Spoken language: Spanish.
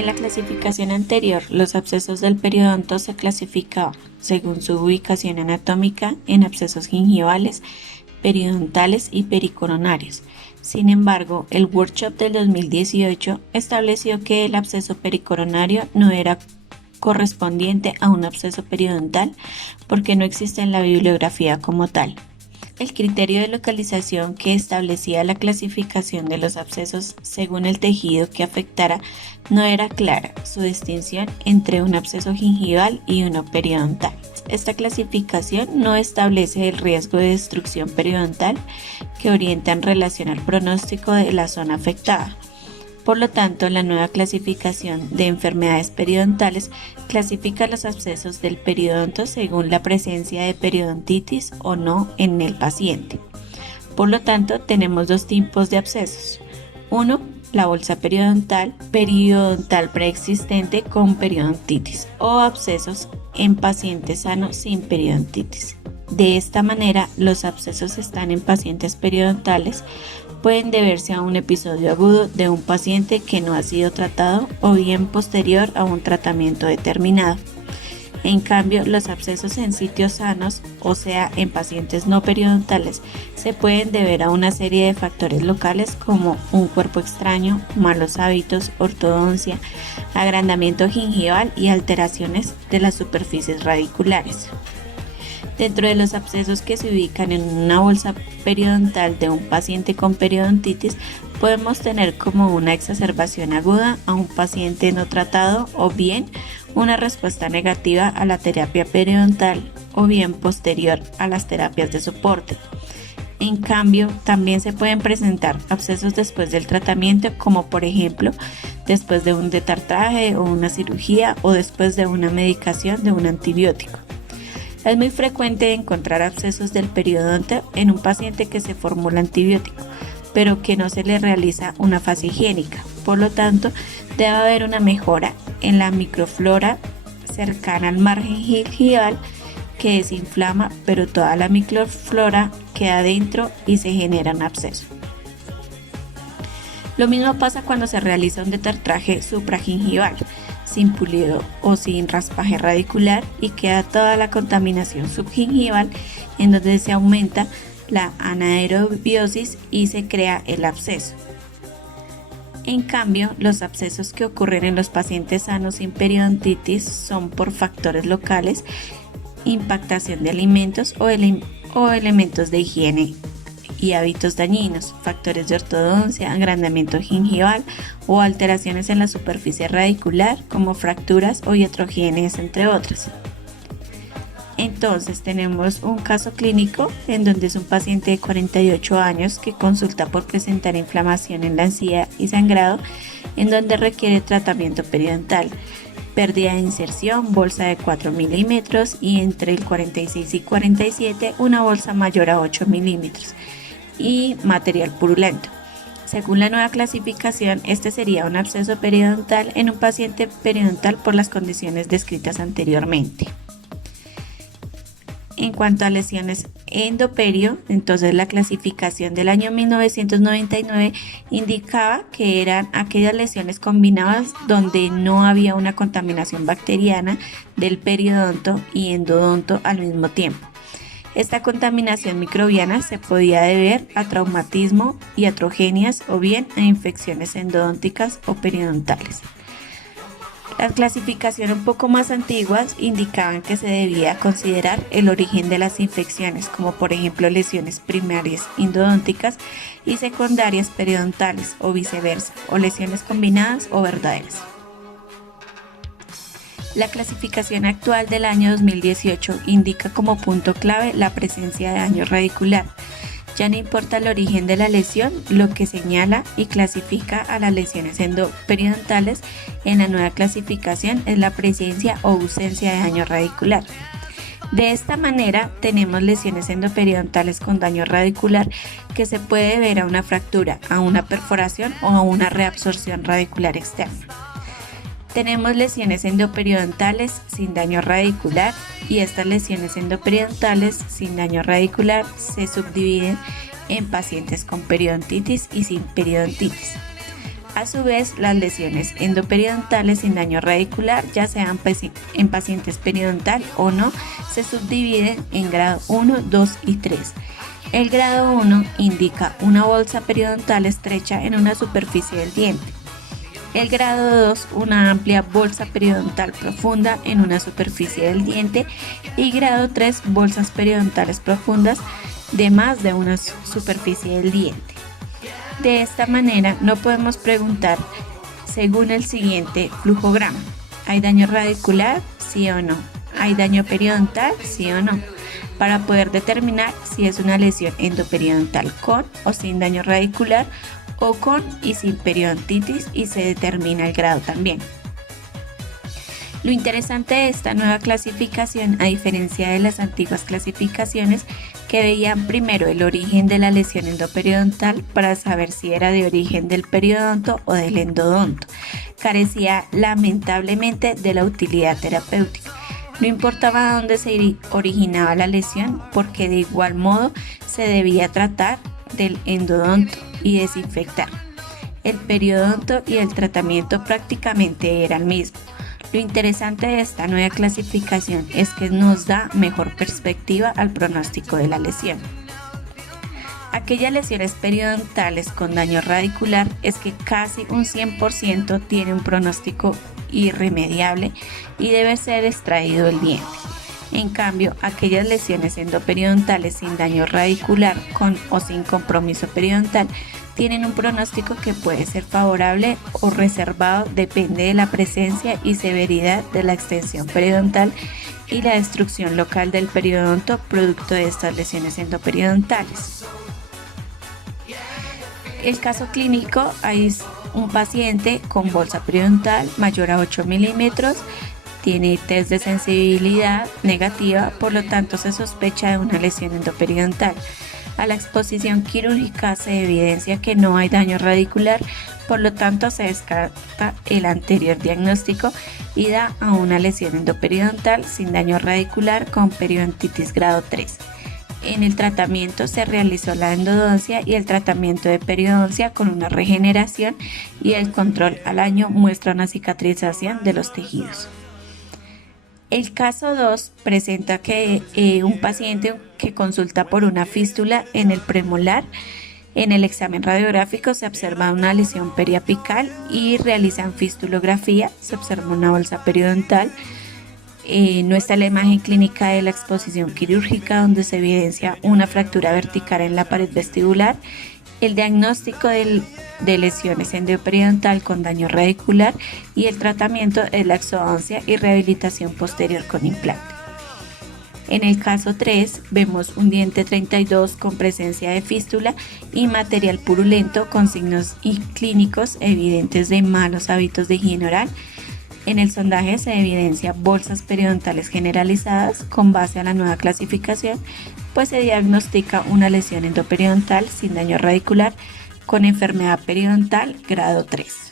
En la clasificación anterior, los abscesos del periodonto se clasificaban, según su ubicación anatómica, en abscesos gingivales, periodontales y pericoronarios. Sin embargo, el workshop del 2018 estableció que el absceso pericoronario no era correspondiente a un absceso periodontal porque no existe en la bibliografía como tal. El criterio de localización que establecía la clasificación de los abscesos según el tejido que afectara no era clara su distinción entre un absceso gingival y uno periodontal. Esta clasificación no establece el riesgo de destrucción periodontal que orienta en relación al pronóstico de la zona afectada. Por lo tanto, la nueva clasificación de enfermedades periodontales clasifica los abscesos del periodonto según la presencia de periodontitis o no en el paciente. Por lo tanto, tenemos dos tipos de abscesos. Uno, la bolsa periodontal preexistente con periodontitis o abscesos en pacientes sanos sin periodontitis. De esta manera, los abscesos están en pacientes periodontales pueden deberse a un episodio agudo de un paciente que no ha sido tratado o bien posterior a un tratamiento determinado. En cambio, los abscesos en sitios sanos, o sea, en pacientes no periodontales, se pueden deber a una serie de factores locales como un cuerpo extraño, malos hábitos, ortodoncia, agrandamiento gingival y alteraciones de las superficies radiculares. Dentro de los abscesos que se ubican en una bolsa periodontal de un paciente con periodontitis, podemos tener como una exacerbación aguda a un paciente no tratado o bien una respuesta negativa a la terapia periodontal o bien posterior a las terapias de soporte. En cambio, también se pueden presentar abscesos después del tratamiento, como por ejemplo después de un detartraje o una cirugía o después de una medicación de un antibiótico. Es muy frecuente encontrar abscesos del periodonto en un paciente que se formula antibiótico, pero que no se le realiza una fase higiénica. Por lo tanto, debe haber una mejora en la microflora cercana al margen gingival que desinflama, pero toda la microflora queda dentro y se genera un absceso. Lo mismo pasa cuando se realiza un detartraje supragingival, sin pulido o sin raspaje radicular y queda toda la contaminación subgingival en donde se aumenta la anaerobiosis y se crea el absceso. En cambio, los abscesos que ocurren en los pacientes sanos sin periodontitis son por factores locales, impactación de alimentos o elementos de higiene y hábitos dañinos, factores de ortodoncia, agrandamiento gingival o alteraciones en la superficie radicular como fracturas o iatrogenias, entre otras. Entonces tenemos un caso clínico en donde es un paciente de 48 años que consulta por presentar inflamación en la encía y sangrado, en donde requiere tratamiento periodontal, pérdida de inserción, bolsa de 4 milímetros y entre el 46 y 47 una bolsa mayor a 8 milímetros y material purulento. Según la nueva clasificación, este sería un absceso periodontal en un paciente periodontal por las condiciones descritas anteriormente. En cuanto a lesiones endoperio, entonces la clasificación del año 1999 indicaba que eran aquellas lesiones combinadas donde no había una contaminación bacteriana del periodonto y endodonto al mismo tiempo. Esta contaminación microbiana se podía deber a traumatismo, iatrogenias o bien a infecciones endodónticas o periodontales. Las clasificaciones un poco más antiguas indicaban que se debía considerar el origen de las infecciones, como por ejemplo lesiones primarias endodónticas y secundarias periodontales o viceversa, o lesiones combinadas o verdaderas. La clasificación actual del año 2018 indica como punto clave la presencia de daño radicular. Ya no importa el origen de la lesión, lo que señala y clasifica a las lesiones endoperidontales en la nueva clasificación es la presencia o ausencia de daño radicular. De esta manera, tenemos lesiones endoperidontales con daño radicular que se puede deber a una fractura, a una perforación o a una reabsorción radicular externa. Tenemos lesiones endoperidontales sin daño radicular y estas lesiones endoperidontales sin daño radicular se subdividen en pacientes con periodontitis y sin periodontitis. A su vez, las lesiones endoperidontales sin daño radicular, ya sean en pacientes periodontal o no, se subdividen en grado 1, 2 y 3. El grado 1 indica una bolsa periodontal estrecha en una superficie del diente. El grado 2, una amplia bolsa periodontal profunda en una superficie del diente. Y grado 3, bolsas periodontales profundas de más de una superficie del diente. De esta manera no podemos preguntar según el siguiente flujograma: ¿hay daño radicular? ¿Sí o no? ¿Hay daño periodontal? ¿Sí o no? Para poder determinar si es una lesión endoperiodontal con o sin daño radicular, o con y sin periodontitis, y se determina el grado también. Lo interesante de esta nueva clasificación, a diferencia de las antiguas clasificaciones que veían primero el origen de la lesión endoperiodontal para saber si era de origen del periodonto o del endodonto, carecía lamentablemente de la utilidad terapéutica. No importaba dónde se originaba la lesión, porque de igual modo se debía tratar del endodonto y desinfectar. El periodonto y el tratamiento prácticamente era el mismo. Lo interesante de esta nueva clasificación es que nos da mejor perspectiva al pronóstico de la lesión. Aquellas lesiones periodontales con daño radicular es que casi un 100% tiene un pronóstico irremediable y debe ser extraído el diente. En cambio, aquellas lesiones endoperidontales sin daño radicular con o sin compromiso periodontal tienen un pronóstico que puede ser favorable o reservado, depende de la presencia y severidad de la extensión periodontal y la destrucción local del periodonto producto de estas lesiones endoperidontales. El caso clínico es un paciente con bolsa periodontal mayor a 8 milímetros, tiene test de sensibilidad negativa, por lo tanto se sospecha de una lesión endoperiodontal. A la exposición quirúrgica se evidencia que no hay daño radicular, por lo tanto se descarta el anterior diagnóstico y da a una lesión endoperiodontal sin daño radicular con periodontitis grado 3. En el tratamiento se realizó la endodoncia y el tratamiento de periodoncia con una regeneración, y el control al año muestra una cicatrización de los tejidos. El caso 2 presenta que un paciente que consulta por una fístula en el premolar. En el examen radiográfico se observa una lesión periapical y realizan fistulografía, se observa una bolsa periodontal. No está la imagen clínica de la exposición quirúrgica, donde se evidencia una fractura vertical en la pared vestibular. El diagnóstico de lesiones endoperiodontal con daño radicular, y el tratamiento es la exodoncia y rehabilitación posterior con implante. En el caso 3 vemos un diente 32 con presencia de fístula y material purulento con signos clínicos evidentes de malos hábitos de higiene oral. En el sondaje se evidencia bolsas periodontales generalizadas con base a la nueva clasificación, pues se diagnostica una lesión endoperiodontal sin daño radicular con enfermedad periodontal grado 3.